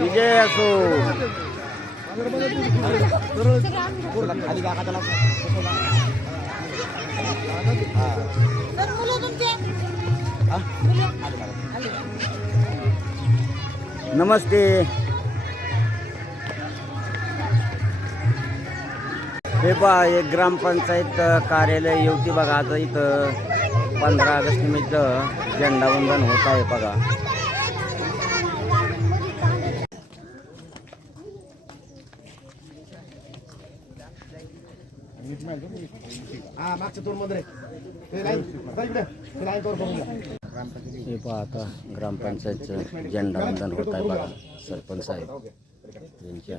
विजय असो. नमस्ते. हे पहा एक ग्रामपंचायत कार्यालय येवती बघा. आता इथं 15 ऑगस्ट निमित्त झेंडावंदन होत आहे बघा. हे पहा आता ग्रामपंचायतचं झेंडावंदन होत आहे बघा. सरपंच साहेब यांच्या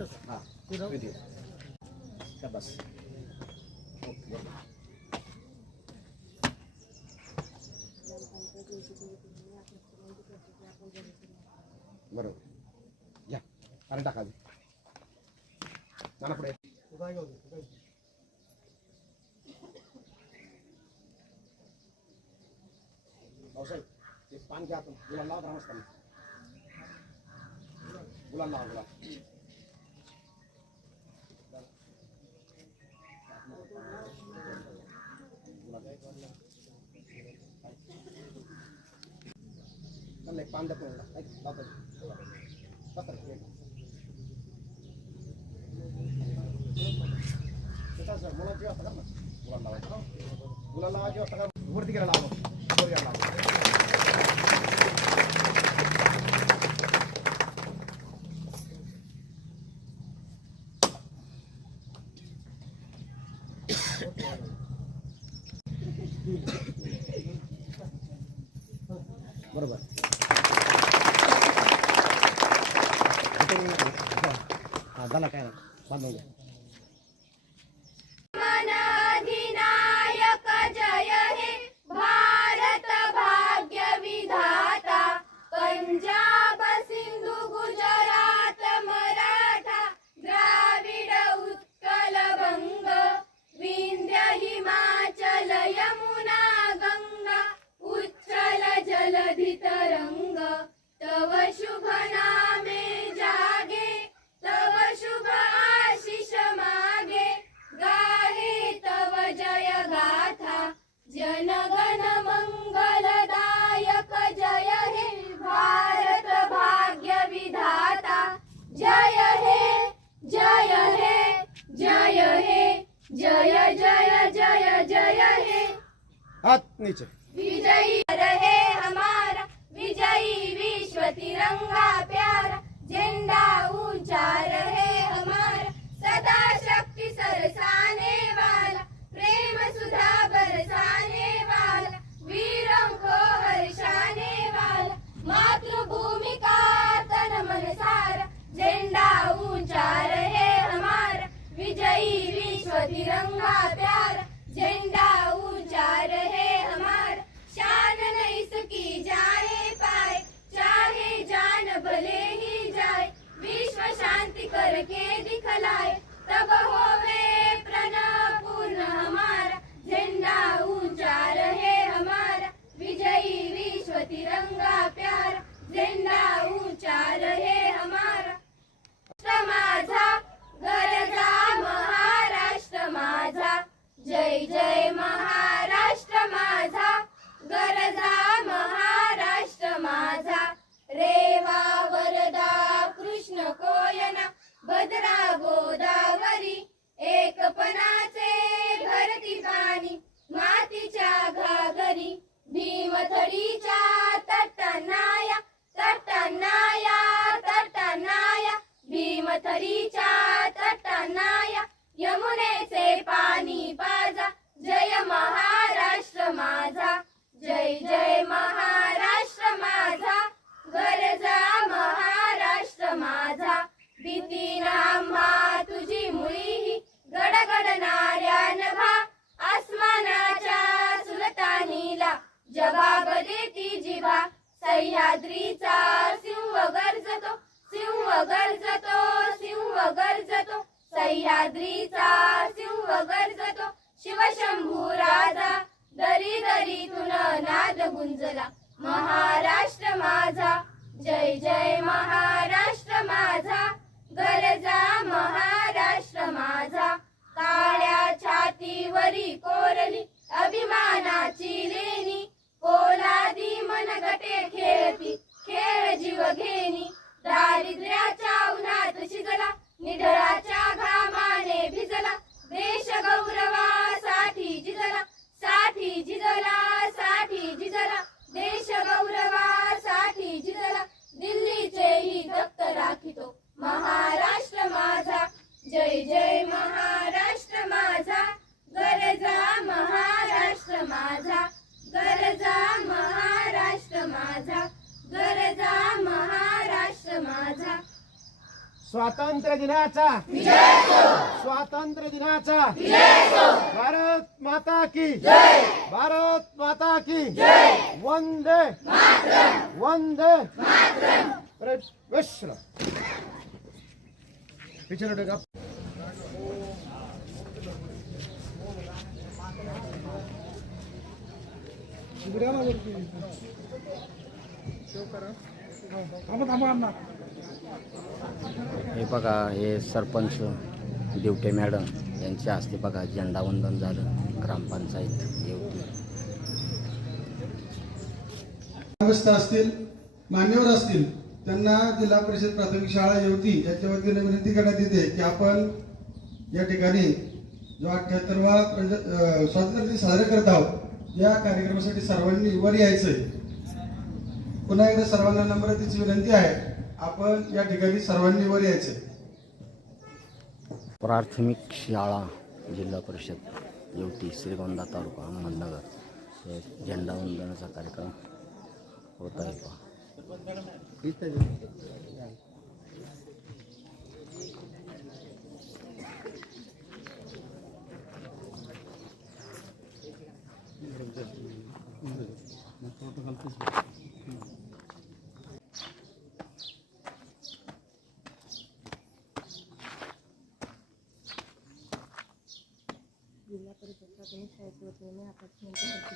बरोबर या अरे टाका नाना पुढे भाऊसाहेब ते पान घ्या आपण गुलाल लावा ग्रामस्थांना गुलाल लावा गुलाल एक पान देतो लावतो मुलाची व्यवस्था कर ना गुलाल लावायची व्यवस्था कर वरती गेला लावा वर गेला लावा बरोबर झाला काय ना बांधून घ्या. अधिनायक जय हे भारत भाग्य विधाता पंजाब सिंधु गुजरात मराठा द्राविड उत्कल बंग विंध्य हिमाचल यमुना गंगा उच्छल जलधि तरंग तव शुभ नामे जागे तव शुभ आशीष मागे गाहे तव जय गाथा जनगण मंगलदायक जय हे भारत भाग्य विधाता जय हे जय हे जय हे जय जय जय जय हे. हाथ नीचे. विजयी रहे हमारा विजयी विश्व तिरंगा प्यारा झंडा ऊंचा रहे हमारा सदा शक्ति सरसाने वाला प्रेम सुधा बरसाने वाला वीरों को हर्षाने वाला मातृभूमि का तन मन सारा झंडा ऊंचा रहे हमारा विजयी विश्व तिरंगा प्यारा झंडा ऊंचा रहे हमारा शान न इसकी जाने पाए चाहे जान भले ही जाए विश्व शांति करके दिखलाए तब होवे प्रण पूर्ण हमारा झंडा ऊंचा रहे हमारा विजयी विश्व तिरंगा प्यारा झंडा ऊंचा रहे हमारा. माझा गरजा महाराष्ट्र माझा जय जय महाराष्ट्र माझा गरजा महाराष्ट्र माझा रेवा वरदा कृष्ण कोयना भद्रा गोदावरी एकपणाचे भरती पाणी मातीच्या घागरी भीमथडीच्या तटनाया तटनाया तटनाया भीमथडीच्या तटनाया यमुनेचे पाणी पाजा जय महाराष्ट्र माझा जय जय महाराष्ट्र माझा गरजा महाराष्ट्र माझा भीती नाम्हा तुझी मुळी गडगडणाऱ्या नभा आसमानाच्या सुलतानीला जबाब देती जिभा सह्याद्रीचा सिंह गर्ज जय जय महाराष्ट्र माझा, गरजा महाराष्ट्र माझा. काळ्या छातीवरी कोरली अभिमानाची लेणी, पोलादी मनगटे खेळती खेळ जीव घेणी. दारिद्र्याच्या उन्हात शिजला, निढळाच्या घामाने भिजला, देश गौरवासाठी झिजला, साठी झिजला, साठी झिजला, देश गौरवासाठी झिजला. दिल्लीचेही दप्त राखितो महाराष्ट्र माझा. जय जय महाराष्ट्र माझा, गरजा महाराष्ट्र माझा, गरजा महाराष्ट्र माझा, गरजा महाराष्ट्र माझा. स्वातंत्र्य दिनाचा स्वातंत्र्य दिनाचा भारत माता की भारत माता की वंदे वंदे विश्व पिक्चर उठेगा. हे बघा, हे सरपंच दिवटे मॅडम यांच्या हस्ते बघा झेंडावंदन झालं ग्रामपंचायत येवती. ग्रामस्थ असतील, मान्यवर असतील, त्यांना जिल्हा परिषद प्राथमिक शाळा येवती याच्या वतीने विनंती करण्यात येते की आपण या ठिकाणी जो 78वा स्वातंत्र्य दिन साजरा करत आहोत या कार्यक्रमासाठी सर्वांनी वर यायचंय. पुन्हा एकदा सर्वांना नम्रतेची विनंती आहे, आपण या ठिकाणी सर्वांनी वर यायचंय. प्राथमिक शाळा जिल्हा परिषद येवती श्रीगोंदा तालुका अहमदनगर हे झेंडावंदनाचा कार्यक्रम होत आहे पहा. जिल्हा परिषद प्राथमिक शाळेच्या वतीने आपण करावे.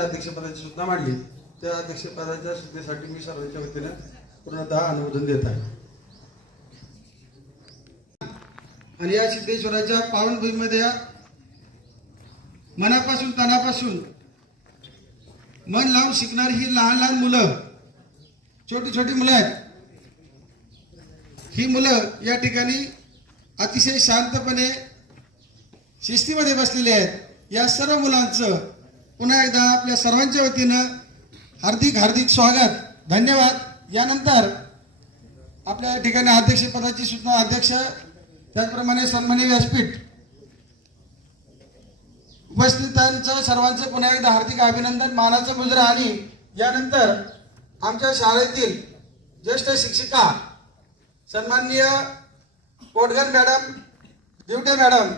अध्यक्षपदाची सूचना मांडली त्या अध्यक्षपदाच्या सूचनेसाठी मी सर्वांच्या वतीने पूर्णतः अनुमोदन देत आहे. आणि या सिद्धेश्वराच्या पावनभूमीमध्ये मनापासून तनापासून मन लावून शिकणारी ही लहान लहान मुलं, छोटी छोटी मुलं आहेत. ही मुलं या ठिकाणी अतिशय शांतपणे शिस्तीमध्ये बसलेले आहेत. या सर्व मुलांचं पुन्हा एकदा आपल्या सर्वांच्या वतीनं हार्दिक हार्दिक स्वागत, धन्यवाद. यानंतर आपल्या या ठिकाणी अध्यक्षपदाची सूचना अध्यक्ष, त्याचप्रमाणे सन्माननीय व्यासपीठ उपस्थितांचं सर्वांचं पुन्हा एकदा हार्दिक अभिनंदन, मानाचा मुजरा. आणि यानंतर आमच्या शाळेतील ज्येष्ठ शिक्षिका सन्माननीय कोटगर मॅडम, दिवटे मॅडम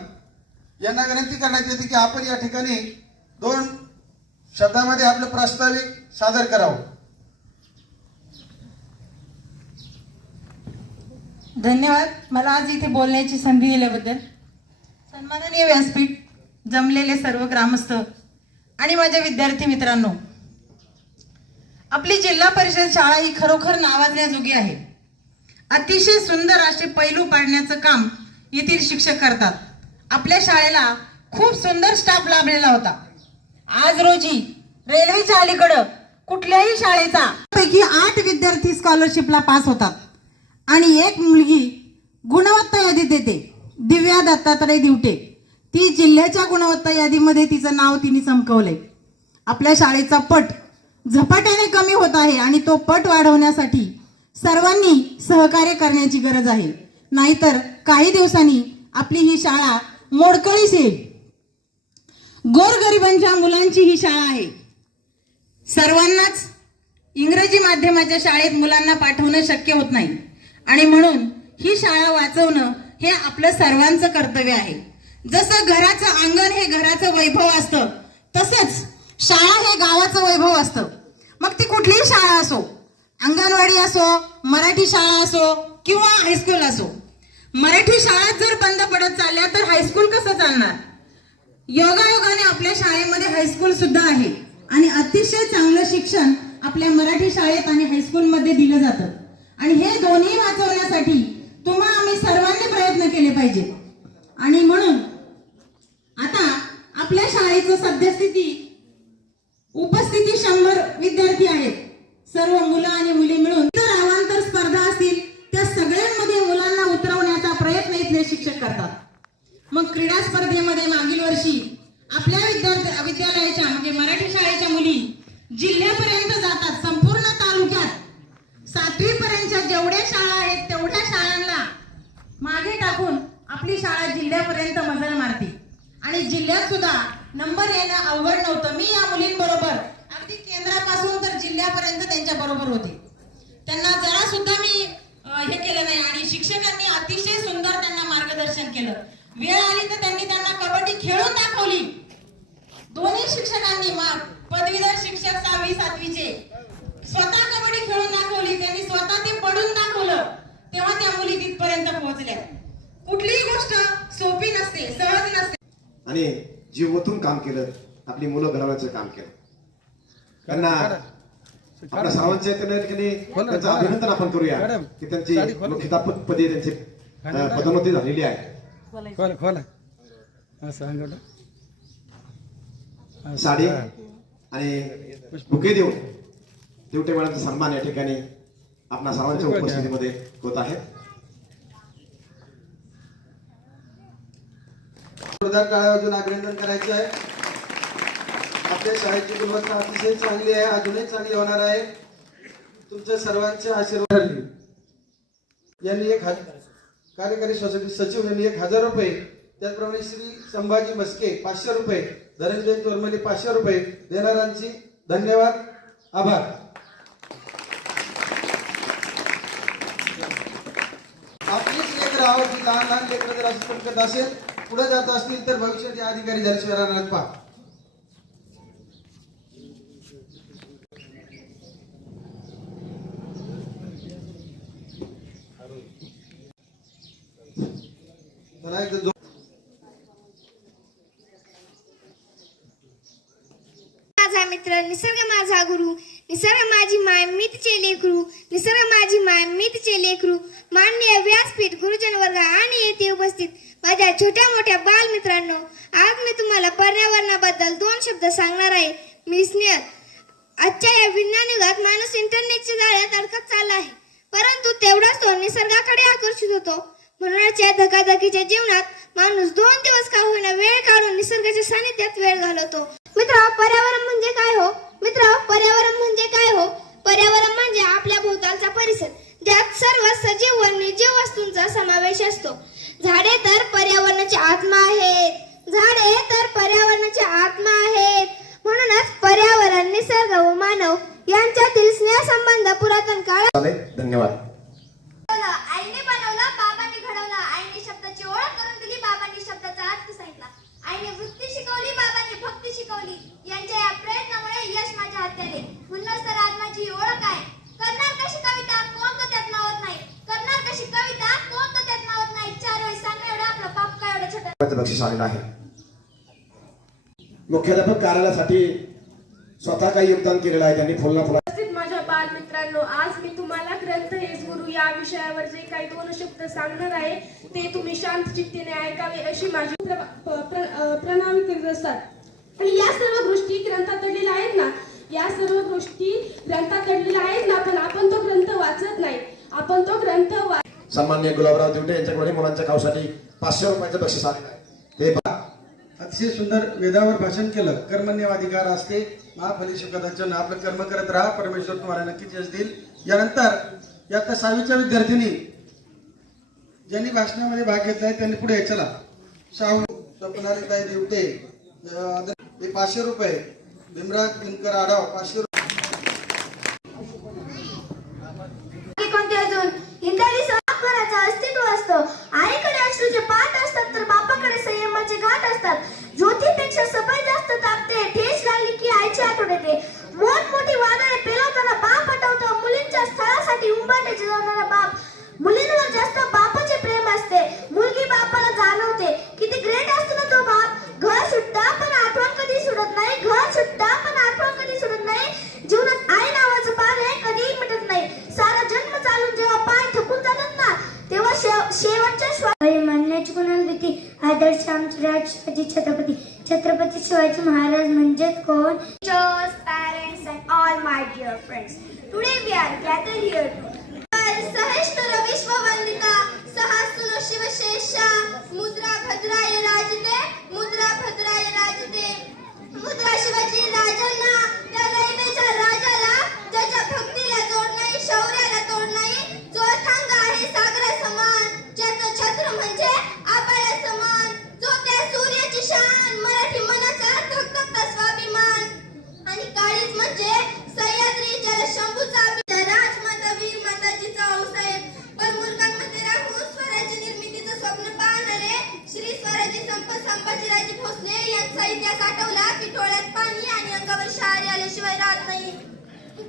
यांना विनंती करण्यात येते की आपण या ठिकाणी 2 शब्दामध्ये आपलं प्रास्ताविक सादर करावं. धन्यवाद मला आज इथे बोलण्याची संधी दिल्याबद्दल. सन्माननीय व्यासपीठ, जमलेले सर्व ग्रामस्थ आणि माझ्या विद्यार्थी मित्रांनो, आपली जिल्हा परिषद शाळा ही खरोखर नावाजण्याजोगी आहे. अतिशय सुंदर असे पैलू पाडण्याचं काम येथील शिक्षक करतात. आपल्या शाळेला खूप सुंदर स्टाफ लाभलेला होता. आज रोजी रेल्वेच्या अलीकडं कुठल्याही शाळेचा पैकी 8 विद्यार्थी स्कॉलरशिपला पास होतात आणि एक मुलगी गुणवत्ता यादीत येते. दिव्या दत्तात्रय दिवटे, ती जिल्ह्याच्या गुणवत्ता यादीमध्ये तिचं नाव तिने चमकवलंय. आपल्या शाळेचा पट झपाट्याने कमी होत आहे आणि तो पट वाढवण्यासाठी सर्वांनी सहकार्य करण्याची गरज आहे. नाहीतर काही दिवसांनी आपली ही शाळा मोडकळीस येईल. गोरगरिबांच्या मुलांची ही शाळा आहे. सर्वांनाच इंग्रजी माध्यमाच्या शाळेत मुलांना पाठवणं शक्य होत नाही आणि म्हणून ही शाळा वाचवणं हे आपलं सर्वांचं कर्तव्य आहे. जसं घराचं अंगण हे घराचं वैभव असतं, तसंच शाळा हे गावाचं वैभव असतं. मग ती कुठलीही शाळा असो, अंगणवाडी असो, मराठी शाळा असो किंवा हायस्कूल असो. मराठी शाळा जर बंद पडत चालल्या तर हायस्कूल कसं चालणार? योगायोगाने आपल्या शाळेमध्ये हायस्कूल सुद्धा आहे आणि अतिशय चांगलं शिक्षण आपल्या मराठी शाळेत आणि हायस्कूलमध्ये दिलं जातं. आणि हे दोन्ही वाचवण्यासाठी तुम्हा आम्ही सर्वांनी प्रयत्न केले पाहिजेत. आणि म्हणून आता आपल्या शाळेचं सद्यस्थिती उपस्थिती 100 विद्यार्थी आहेत. सर्व मुलं आणि मुली मिळून जर अवांतर स्पर्धा असतील त्या सगळ्यांमध्ये मुलांना उतरवण्याचा प्रयत्न इथले शिक्षक करतात. मग क्रीडा स्पर्धेमध्ये मागील वर्षी आपल्या विद्यालयाच्या म्हणजे मराठी शाळेच्या मुली जिल्ह्यापर्यंत जातात. संपूर्ण तालुक्यात 7वी पर्यंतच्या जेवढ्या शाळा आहेत तेवढ्या शाळांना मागे टाकून आपली शाळा जिल्ह्यापर्यंत मजल मारते. आणि जिल्ह्यात सुद्धा नंबर येणं अवघड नव्हतं. मी या मुलींबरोबर अगदी केंद्रापासून तर जिल्ह्यापर्यंत त्यांच्या बरोबर होते. त्यांना जरा सुद्धा मी हे केलं नाही आणि शिक्षकांनी अतिशय सुंदर त्यांना मार्गदर्शन केलं. वेळ आली तर त्यांना कबड्डी खेळून दाखवली. दोन्ही शिक्षकांनी पदवीधर शिक्षक 6वी 7वीचे स्वतः कबड्डी खेळून दाखवली. त्यांनी स्वतः ते पडून दाखवलं, तेव्हा त्या मुली तिथपर्यंत पोहोचल्या. कुठलीही गोष्ट सोपी नसते, सहज नसते. आणि जीव ओतून काम केलं, आपली मुलं घडवण्याचं काम केलं. त्यांना आपल्या सर्वांच्या त्यांचं अभिनंदन आपण करूया की त्यांची खितापदपदी त्यांची पदोन्नती झालेली आहे. साडी आणि बुके देऊन दिवटे मॅडमचा सन्मान या ठिकाणी आपल्या सर्वांच्या उपस्थितीमध्ये होत आहे. जोरदार टाळ्या वाजवून अभिनंदन करायचं आहे. आपल्या शाळेची गुणवत्ता अतिशय चांगली आहे, अजूनही चांगली होणार आहे. तुमच्या सर्वांचे आशीर्वाद. यांनी कार्यकारी सोसायटी सचिव यांनी 1000 रुपये, त्याचप्रमाणे श्री संभाजी मस्के 500 रुपये, धनंजय तोरमले 500 रुपये देणाऱ्यांची धन्यवाद, आभार. आपलीच लेकरं आवडती, लहान लहान लेकरं जर असं करत असेल, पुढे जात असतील तर भविष्याचे अधिकारी झाल्याशिवाय राहणार पहा. माझा मित्र माझा गुरु, निसर्ग माझी माय मी तिचे लेकरू, निसर्ग माझी माय मी तिचे लेकरू. माननीय व्यासपीठ, गुरुजन वर्ग आणि येथे उपस्थित माझ्या छोट्या मोठ्या बालमित्रांनो, आज मी तुम्हाला पर्यावरणाबद्दल 2 शब्द सांगणार आहे. मी स्नेहल. आजच्या या विज्ञान युगात माणूस इंटरनेटच्या जाळ्यात अडकत चालला आहे, परंतु तेवढाच तो निसर्गाकडे आकर्षित होतो. म्हणूनच या धकाधकीच्या जीवनात माणूस 2 दिवस का होईना वेळ काढून निसर्गाच्या सानिध्यात वेळ घालवतो. मित्र, पर्यावरण म्हणजे काय हो? पर्यावरण म्हणजे काय हो? पर्यावरण म्हणजे आपल्या भोवतालचा परिसर, ज्यात सर्व सजीव व निर्जीव वस्तूंचा समावेश असतो. झाडे तर पर्यावरणाची आत्मा आहेत. झाडे तर पर्यावरणाची आत्मा आहेत. म्हणूनच पर्यावरण, निसर्ग व मानव यांच्यातील स्नेहसंबंध पुरातन काळात. धन्यवाद. आईने बनवलं, बाबांनी घडवलं. आईने शब्दाची ओळख करून दिली, बाबांनी शब्दाचा अर्थ सांगितला. आईने वृत्ती शिकवली, बाबांनी भक्ती शिकवली. यांच्या या प्रयत्नामुळे यश माझ्या हाती आले. म्हणूनच तर आज माझी ओळख आहे. करणार कशी कविता, कोण तो त्यात नावत नाही. करणार कशी कविता, कोण तो त्यात नावत नाही. 4 वेळेस सांगा एवढं आपलं पाप काय एवढं छोटं. बक्षीस आलेलं आहे. मुख्याध्यापक कार्यालयासाठी स्वतः काही योगदान केलेलं आहे त्यांनी. फुलना फुला माझ्या बालमित्रांनो, आज मी तुम्हाला ग्रंथ हेच गुरु या विषयावर जे काही 2 शब्द सांगणार आहे ते तुम्ही शांत चित्तेने ऐकावे अशी माझी प्रणाली करीत असतात. आणि या सर्व गोष्टी ग्रंथात दडलेल्या आहेत ना, या सर्व गोष्टी ग्रंथात दडलेल्या आहेत ना, पण आपण तो ग्रंथ वाचत नाही. आपण तो ग्रंथ सन्माननीय गुलाबराव दिवटे यांच्याकडे मुलांच्या गावसाठी 500 रुपयाचं बक्षीस आलेलं आहे. ते अतिशय सुंदर वेदावर भाषण केलं. कर्मण्यवाधिकार असते, महाफली सुखदाचन. आपलं कर्म करत राहा, परमेश्वर तुम्हाला नक्कीच यश देईल. यानंतर यात 6वीच्या विद्यार्थिनी ज्यांनी भाषणामध्ये भाग घेतलाय त्यांनी पुढे चला. शाहू स्वप्नालीताई दिवटे 500 रुपये. भीमराज दिनकर आढाव 500 रुपये. कोणते अजून इंद्रायणी स्वप्नाचं अस्तित्व असतं. आईकडे अश्रूचे पाठ असतात तर बापाकडे संयमाचे घाट असतात. ज्योतीपेक्षा सफाई जास्त तापते, ठेच लागली की आईची आठवण येते. मोठमोठी वादळे पेलवताना बाप आठवतो. मुलींच्या स्थळासाठी उंबाट्याचे जाणारा बाप. मुलींवर जास्त बापाचे प्रेम असते. मुलगी बापाला जाणवते. किती ग्रेट असतो ना तो बाप. घर सुटता पण आठवण कधी सुटत नाही. घर सुटता पण आठवण कधी सुटत नाही. जीवनात आई नावाचं पान हे कधीही मिटत नाही. सारा जन्म चालून जेव्हा पाय थकून जातात ना, तेव्हा शेवटच्या श्वासाची मानण्याची कोणाला भीती. आदर्श आमचे राजशाही छत्रपती छत्रपती शिवाजी महाराज म्हणजेच कोण? Teachers, parents and all my dear friends. Today we are gathered here to सहस्त्र विश्ववंदिता सहस्र शिवशेषा मुद्रा भद्राय राजते, मुद्रा भद्राय राजते. मुद्रा शिवाजी राजांना, त्या रयतेच्या राजाला, ज्याच्या भक्तीला जोड नाही, शौर्याला तोड नाही, जो अथांग आहे सागरा समान, ज्याचं छत्र म्हणजे आभाळा समान, जो त्या सूर्याची शान, मराठी मनाचा धगधगता स्वाभिमान. आणि काळीज म्हणजे सह्याद्री, ज्याला शंभूचा राजमाता वीर माताजीचा औसाहेब. पण मुलकांमध्ये राहून स्वराज्य निर्मितीचं स्वप्न पाहणारे श्री स्वराज्य संभाजीराजे भोसले यांचा इतिहास आठवला की डोळ्यात पाणी आणि अंगावर शहारे आल्याशिवाय राहत नाही.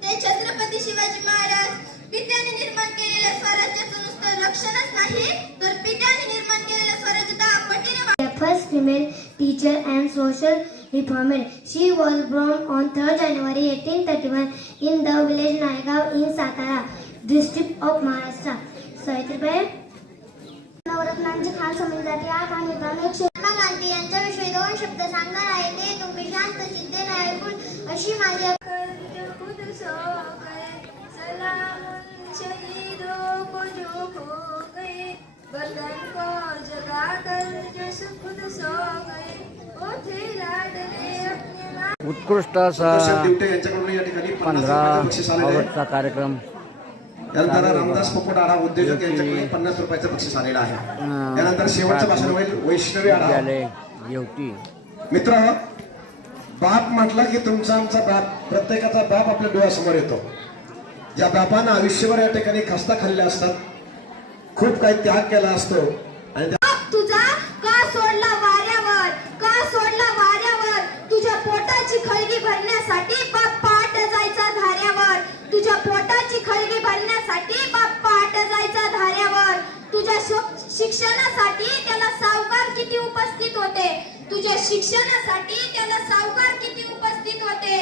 ते छत्रपती शिवाजी महाराज पित्याने निर्माण केलेल्या स्वराज्याचं नुसतं रक्षणच नाही, तर पित्याने निर्माण केलेल्या स्वराज्य 10 पटीने. First female teacher and social reformer. She was born on 3rd January 1831 in the village Naigaon in Satara district of Maharashtra. Savitribai नवरत्नांची Khan समजली जाते. या खानदान महात्मा गांधी यांच्याविषयी 2 शब्द सांगणार आहे. ते तुम्ही शांत चित्तेने ऐकून अशी माझी उत्कृष्ट असा दिवटे यांच्याकडून या ठिकाणी 15 बक्षीस आलेलं आहे. ऑगस्टचा कार्यक्रम. यानंतर रामदास पोपट आढा उद्योजक यांच्याकडे 50 रुपयाचं बक्षीस आलेलं आहे. त्यानंतर शेवटचं भाषण होईल वैष्णवी आढा. विद्यालय येवती. मित्र, बाप म्हटलं की तुमचा आमचा बाप, प्रत्येकाचा बाप आपल्या डोळ्यासमोर येतो. ज्या बापानं आयुष्यभर या ठिकाणी खस्ता खाल्ल्या असतात, खूप काही त्याग केला असतो. आणि तुझा का सोडला वाऱ्यावर, का सोडला वाऱ्यावर. तुझ्या पोटाची खळगी भरण्यासाठी बाप पहाट जायचा धाऱ्यावर. तुझ्या पोटाची खळगी भरण्यासाठी बाप पहाट जायचा धाऱ्यावर. तुझ्या शिक्षणासाठी त्याला सावकार किती उपस्थित होते. तुझ्या शिक्षणासाठी त्याला सावकार किती उपस्थित होते.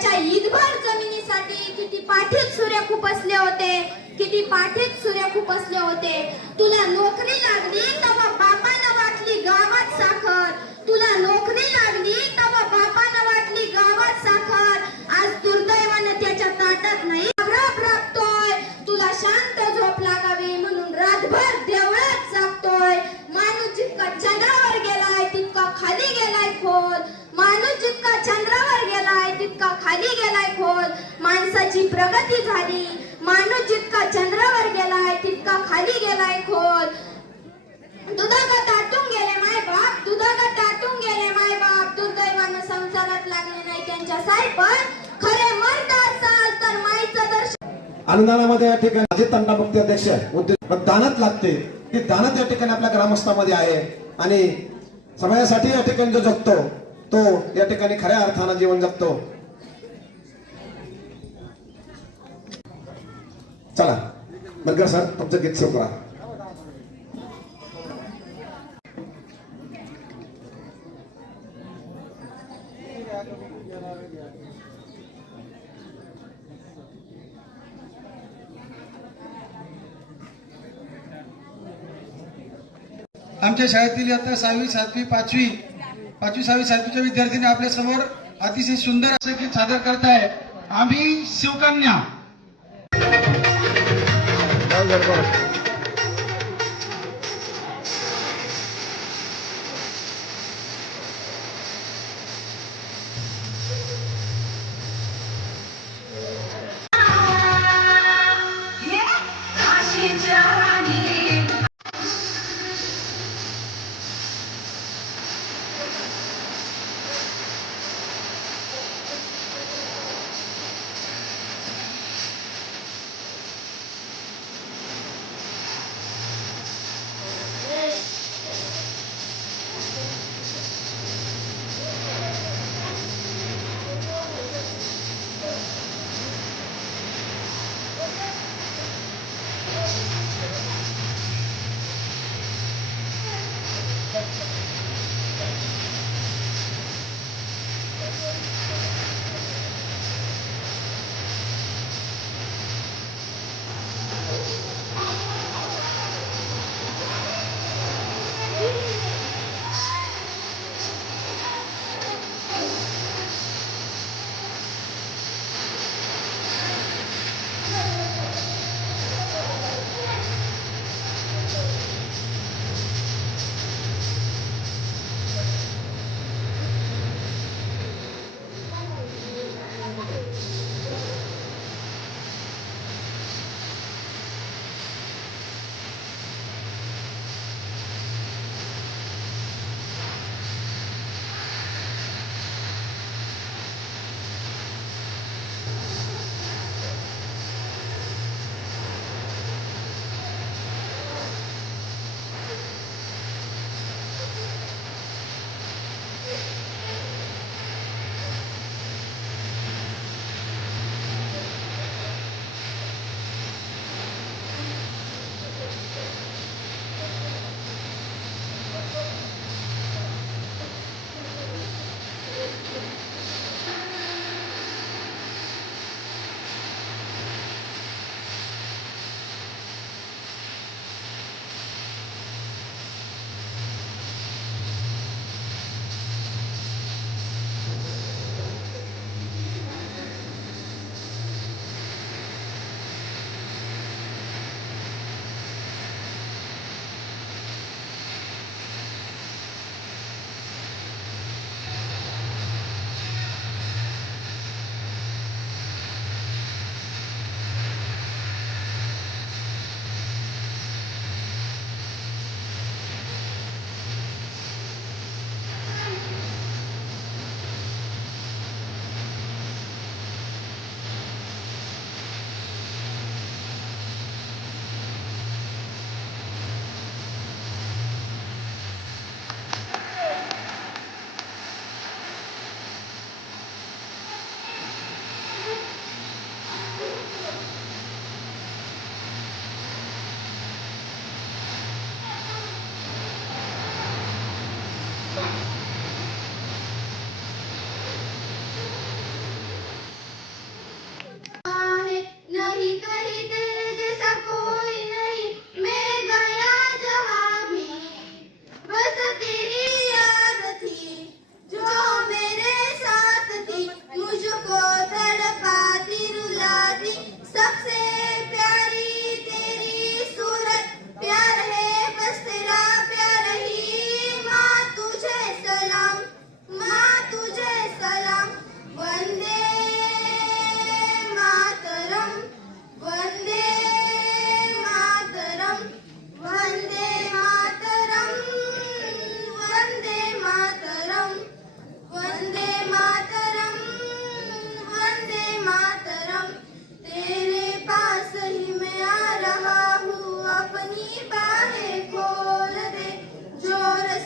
त्याच्या ईदभर जमिनीसाठी किती पाठीत सूर्य खुपसले होते, किती पाठीत सूर्य खुपसले होते. तुला नोकरी लागली तेव्हा बापानं वाटली गावात साखर, तुला नोकरी लागली तेव्हा बापानं वाटली गावात साखर. आज दुर्दैवानं त्याच्या ताटात नाही राबतोय. तुला शांत झोप लागावी म्हणून रातभर देवळात जागतोय. माणूस जितका चंद्रावर गेलाय तितका खाली गेलाय खोल, माणूस जितका चंद्रावर गेलाय तितका खाली गेलाय खोल. माणसाची प्रगती झाली, माणूस जितका चंद्रावर गेलाय तितका खाली गेलाय खोल. दुधागत आटून गेले माय बाप, दुधागत आटून गेले माय बाप. दुर्दैवानं संसारात लागले नाही त्यांच्या सायपण. खरे मर्द असाल तर माईचं दर्शन. अनुदानामध्ये या ठिकाणी माझे तंटामुक्ती अध्यक्ष उद्योग दानात लागते, ती दानात या ठिकाणी आपल्या ग्रामस्थांमध्ये आहे. आणि समाजासाठी या ठिकाणी जो जगतो तो या ठिकाणी खऱ्या अर्थानं जीवन जगतो. चला बनकर सर, तुमचं गीत सुरू करा. आमच्या शाळेतील आता 6वी 7वी 5वी 6वी 7वीच्या विद्यार्थ्यांनी आपल्या समोर अतिशय सुंदर असं गीत सादर करताय. आम्ही शिवकन्या.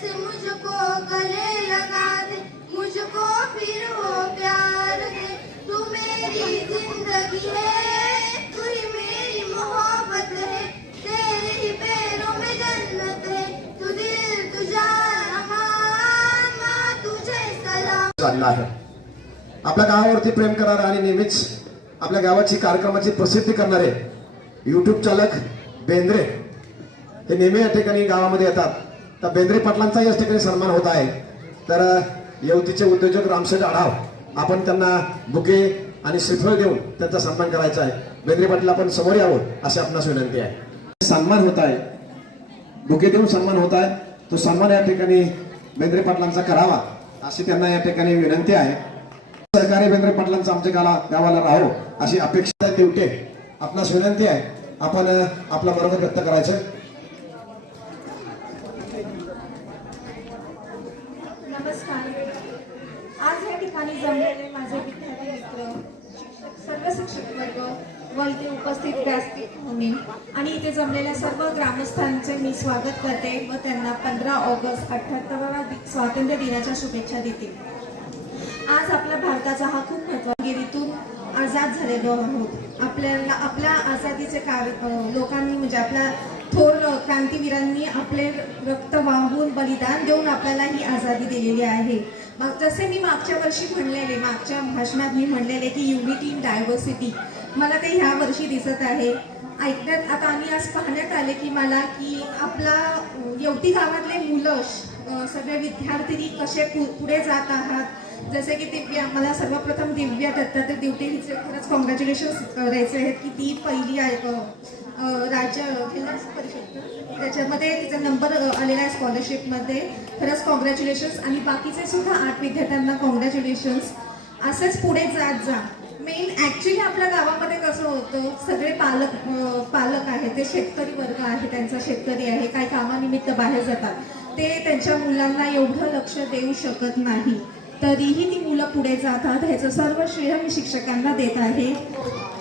से मुझको गले लगा दे, मुझको फिर वो प्यार दे। तू मेरी जिंदगी है, तू ही मेरी मोहब्बत है, तेरे ही पैरों में जन्नत है, तू दिल तू जान माँ तुझे सलाम। चालला आहे आपल्या गावावरती प्रेम करणारे आणि नेहमीच आपल्या गावाची कार्यक्रमाची प्रसिद्धी करणारे युट्यूब चालक बेंद्रे हे नेहमी या ठिकाणी गावामध्ये येतात. तर बेंद्रे पाटलांचा या ठिकाणी सन्मान होत आहे. तर येवतीचे उद्योजक रामशेठ आढाव आपण त्यांना बुके आणि श्रीफळ देऊन त्यांचा सन्मान करायचा आहे. बेंद्रे पाटील आपण समोर यावं अशी आपणास विनंती आहे. सन्मान होत आहे, बुके देऊन सन्मान होत आहे. तो सन्मान या ठिकाणी बेंद्रे पाटलांचा करावा अशी त्यांना या ठिकाणी विनंती आहे. सहकारी बेंद्रे पाटलांचा आमच्या गावाला राहो अशी अपेक्षा देवटे आपणास विनंती आहे. आपण आपला बरोबर व्यक्त करायचं. नमस्कार. आज या ठिकाणी जमलेले माझे विद्यार्थी मित्र, शिक्षक, सर्व शिक्षक वर्ग व इथे उपस्थित व्यासपीठ होणे आणि इथे जमलेल्या सर्व ग्रामस्थांचे मी स्वागत करते व त्यांना 15 ऑगस्ट 78व्या स्वातंत्र्य दिनाच्या शुभेच्छा देते. आज आपल्या भारताचा हा खूप महत्त्वागिरीतून आझाद झालेलो आहोत. आपल्या आझादीचे लोकांनी म्हणजे आपल्या थोर क्रांतीवीरांनी आपले रक्त वाहून बलिदान देऊन आपल्याला ही आझादी दिलेली आहे. मग जसे मी मागच्या वर्षी म्हणलेले, मागच्या भाषणात मी म्हणलेले की युनिटी इन डायव्हर्सिटी, मला ते ह्या वर्षी दिसत आहे. ऐकण्यात आता आणि आज पाहण्यात आले की मला की आपला येवती गावातले मुलं सगळे विद्यार्थी कसे पुढे जात आहात. जसे की दिव्या, मला सर्वप्रथम दिव्या दत्तात्रय दिवटे हिचे खरंच कॉंग्रॅच्युलेशन्स करायचे आहेत की ती पहिली राज्य जिल्हा परिषद त्याच्यामध्ये तिचा नंबर आलेला आहे स्कॉलरशिपमध्ये. खरंच कॉंग्रॅच्युलेशन्स. आणि बाकीचे सुद्धा 8 विद्यार्थ्यांना कॉंग्रॅच्युलेशन्स. असंच पुढे जात जा. मेन ॲक्च्युली आपल्या गावामध्ये कसं होतं, सगळे पालक आहेत, ते शेतकरी वर्ग आहे, त्यांचा शेतकरी आहे, काही कामानिमित्त बाहेर जातात, ते त्यांच्या मुलांना एवढं लक्ष देऊ शकत नाही. तरीही ती मुलं पुढे जातात. ह्याचं सर्व श्रेय मी शिक्षकांना देत आहे.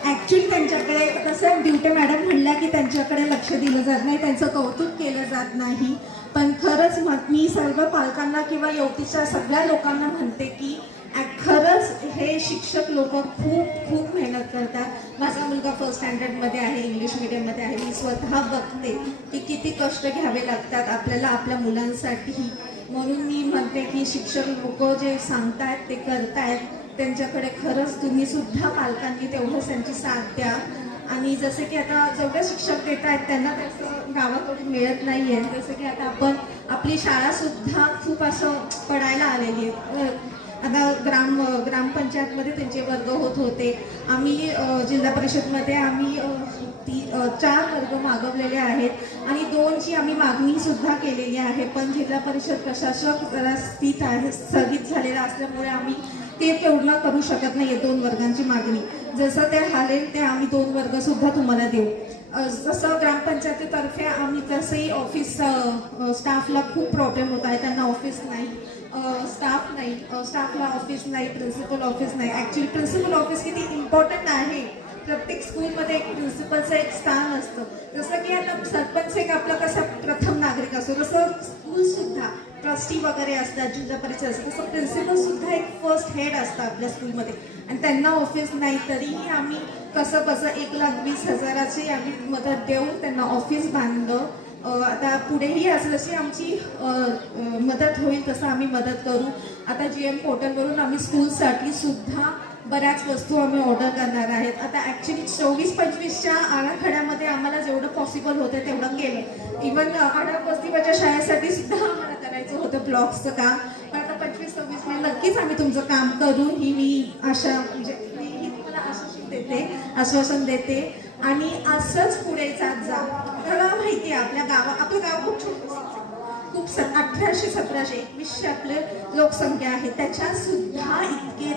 ॲक्च्युली त्यांच्याकडे कसं दिवटे मॅडम म्हणल्या की त्यांच्याकडे लक्ष दिलं जात नाही, त्यांचं कौतुक केलं जात नाही. पण खरंच मी सर्व पालकांना किंवा येवतीच्या सगळ्या लोकांना म्हणते की खरंच हे शिक्षक लोक खूप मेहनत करतात. माझा मुलगा 1st स्टँडर्डमध्ये आहे, इंग्लिश मीडियममध्ये आहे. मी स्वतः बघते की किती कष्ट घ्यावे लागतात आपल्याला आपल्या मुलांसाठी. म्हणून मी म्हणते की शिक्षक लोक जे सांगतायत ते करतायत, त्यांच्याकडे खरंच तुम्ही सुद्धा पालकांनी तेवढंच त्यांची साथ द्या. आणि जसे की आता जेवढे शिक्षक देत आहेत त्यांना त्याचं गावाकडून मिळत नाही आहे. जसं की आता आपण आपली शाळासुद्धा खूप असं पडायला आलेली आहे. आता ग्रामपंचायतमध्ये त्यांचे वर्ग होत होते. आम्ही जिल्हा परिषदमध्ये आम्ही 4 वर्ग मागवलेले आहेत आणि 2ची आम्ही मागणीसुद्धा केलेली आहे. पण जिल्हा परिषद प्रशासक जरा स्थगित झालेला असल्यामुळे आम्ही ते पूर्ण करू शकत नाही आहे 2 वर्गांची मागणी. जसं ते हालेल ते आम्ही 2 वर्गसुद्धा तुम्हाला देऊ. जसं ग्रामपंचायतीतर्फे आम्ही तसंही ऑफिस स्टाफला खूप प्रॉब्लेम होत आहे. त्यांना ऑफिस नाही, स्टाफला ऑफिस नाही, प्रिन्सिपल ऑफिस नाही. ॲक्च्युली प्रिन्सिपल ऑफिस किती इम्पॉर्टंट आहे. प्रत्येक स्कूलमध्ये एक प्रिन्सिपलचं एक स्थान असतं. जसं की आता सरपंच एक आपला कसा प्रथम नागरिक असतो, तसं स्कूलसुद्धा ट्रस्टी वगैरे असतात, जिल्हा परिषद असतं, तसं प्रिन्सिपलसुद्धा एक फर्स्ट हेड असतं आपल्या स्कूलमध्ये. आणि त्यांना ऑफिस नाही, तरीही आम्ही कसं 1,20,000ची आम्ही मदत देऊन त्यांना ऑफिस बांधलं. आता पुढेही असं जशी आमची मदत होईल तसं आम्ही मदत करू. आता GM पोर्टलवरून आम्ही स्कूलसाठी सुद्धा बऱ्याच वस्तू आम्ही ऑर्डर करणार आहेत. आता ॲक्च्युली 24-25च्या आराखड्यामध्ये आम्हाला जेवढं पॉसिबल होतं तेवढं केलं. इवन आडापस्तीच्या शाळेसाठी सुद्धा आम्हाला करायचं होतं ब्लॉक्सचं काम. पण आता 25-26 नक्कीच आम्ही तुमचं काम करू ही मी आशा म्हणजे ही तुम्हाला आश्वासन देते. आणि असंच पुढे जात जा. आपल्याला माहिती आहे आपलं गाव खूप छोटं, खूप 1800-1700-2100 आपले लोकसंख्या आहे. त्याच्यात सुद्धा इतके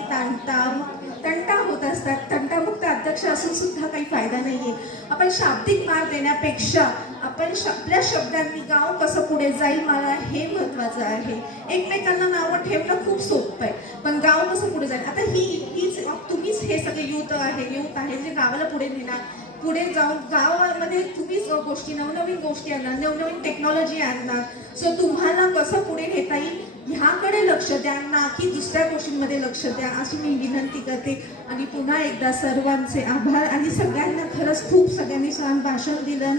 तंटा होत असतात. तंटामुक्त अध्यक्ष असून सुद्धा काही फायदा नाहीये. आपण शाब्दिक मार देण्यापेक्षा आपण आपल्या शब्दांनी गाव कसं पुढे जाईल मला हे महत्वाचं आहे. एकमेकांना नावं ठेवणं खूप सोपं आहे, पण गाव कसं पुढे जाईल. आता हीच तुम्हीच हे सगळे यूथ आहे जे गावाला पुढे नेणार. पुढे जाऊन गावामध्ये तुम्हीच गोष्टी नवनवीन गोष्टी आणणार, नवनवीन टेक्नॉलॉजी आणणार. सो तुम्हाला कसं पुढे नेता येईल ह्याकडे लक्ष द्या, ना की दुसऱ्या गोष्टींमध्ये लक्ष द्या, अशी मी विनंती करते. आणि पुन्हा एकदा सर्वांचे आभार. आणि सगळ्यांना खरंच खूप सगळ्यांनी छान भाषण दिलं,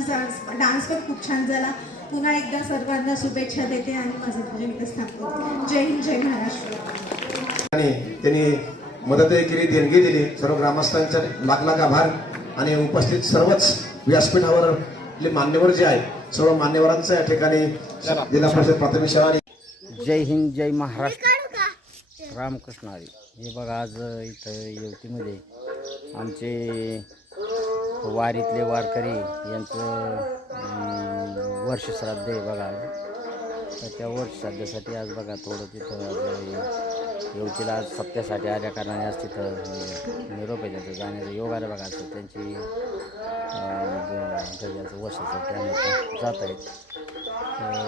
डान्स पण खूप छान झाला. पुन्हा एकदा सर्वांना शुभेच्छा देते आणि माझं भजन इथंच थांबतो. जय हिंद, जय महाराष्ट्र. आणि त्यांनी मदतही केली, देणगी दिली. सर्व ग्रामस्थांचे लाख लाख आभार. आणि उपस्थित सर्वच व्यासपीठावर मान्यवर जे आहे सर्व मान्यवरांचं या ठिकाणी जिल्हा परिषद प्राथमिक शाळा आणि जय हिंद, जय महाराष्ट्र, रामकृष्ण हरी. हे बघा, आज इथं येवतीमध्ये आमचे वारीतले वारकरी यांचं वर्षश्राद्ध आहे बघा. तर त्या वर्षश्राद्धासाठी आज बघा थोडं तिथं येवतीला आज सप्त्यासाठी आल्या कारणाने आज तिथं निरोप आहे त्याचं जाण्याचं योग आलं बघा. असं त्यांची वर्षासाठी आम्ही जात आहेत.